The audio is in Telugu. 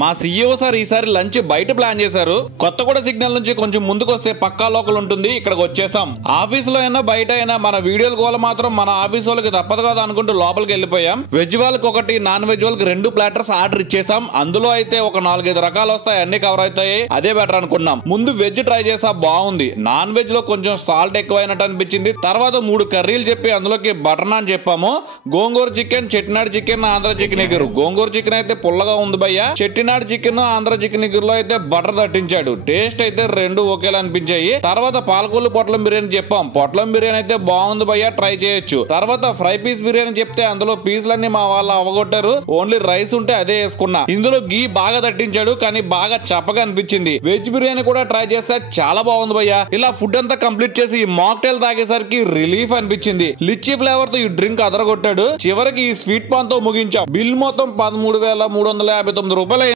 మా సీఈఓ సార్ ఈసారి లంచ్ బయట ప్లాన్ చేశారు. కొత్తగూడ సిగ్నల్ నుంచి కొంచెం ముందుకు వస్తే పక్కా లోకల్ ఉంటుంది, ఇక్కడికి వచ్చేసాం. ఆఫీస్ లో అయినా బయట అయినా మన వీడియోల గోల మాత్రం మన ఆఫీస్ వాళ్ళకి తప్పదు కదా అనుకుంటూ లోపలికి వెళ్ళిపోయాం. వెజ్ వాళ్ళకి ఒకటి, నాన్ వెజ్ వాళ్ళకి 2 ప్లాటర్స్ ఆర్డర్ ఇచ్చేసాం. అందులో అయితే ఒక 4-5 రకాలు వస్తాయి, అన్ని కవర్ అవుతాయి, అదే బెటర్ అనుకున్నాం. ముందు వెజ్ ట్రై చేసా, బాగుంది. నాన్ వెజ్ లో కొంచెం సాల్ట్ ఎక్కువైనట్టు అనిపించింది. తర్వాత 3 కర్రీలు చెప్పి అందులోకి బటర్ నాన్ చెప్పాము. Gongura chicken, Chettinad chicken, Andhra chicken ఎగురు. గోంగూర చికెన్ అయితే పుల్లగా ఉంది భయ్య. చెట్టినాడు చికెన్, ఆంధ్ర చికెన్ ఎగురులో అయితే బటర్ తట్టించాడు. టేస్ట్ అయితే 2 ఒకేలా అనిపించాయి. తర్వాత పాలకొల్లు పొట్లం బిర్యానీ చెప్పాం. పొట్లం బిర్యానీ అయితే బాగుంది భయ్య, ట్రై చేయొచ్చు. తర్వాత ఫ్రై పీస్ బిర్యానీ చెప్తే అందులో పీసులన్నీ మా వాళ్ళు అవగొట్టారు. ఓన్లీ రైస్ ఉంటే అదే వేసుకున్నా. ఇందులో గీ బాగా తట్టించాడు, కానీ బాగా చప్పగా అనిపించింది. వెజ్ బిర్యానీ కూడా ట్రై చేస్తే చాలా బాగుంది భయ్య. ఇలా ఫుడ్ అంతా కంప్లీట్ చేసి ఈ మాక్టైల్ తాగేసరికి రిలీఫ్ అనిపించింది. లిచ్చీ ఫ్లేవర్ తో ఈ డ్రింక్ అదరగొట్టాడు. చివరికి ఈ స్వీట్ పాన్ తో ముగించాం. బిల్ మొత్తం 13,359 రూపాయలు.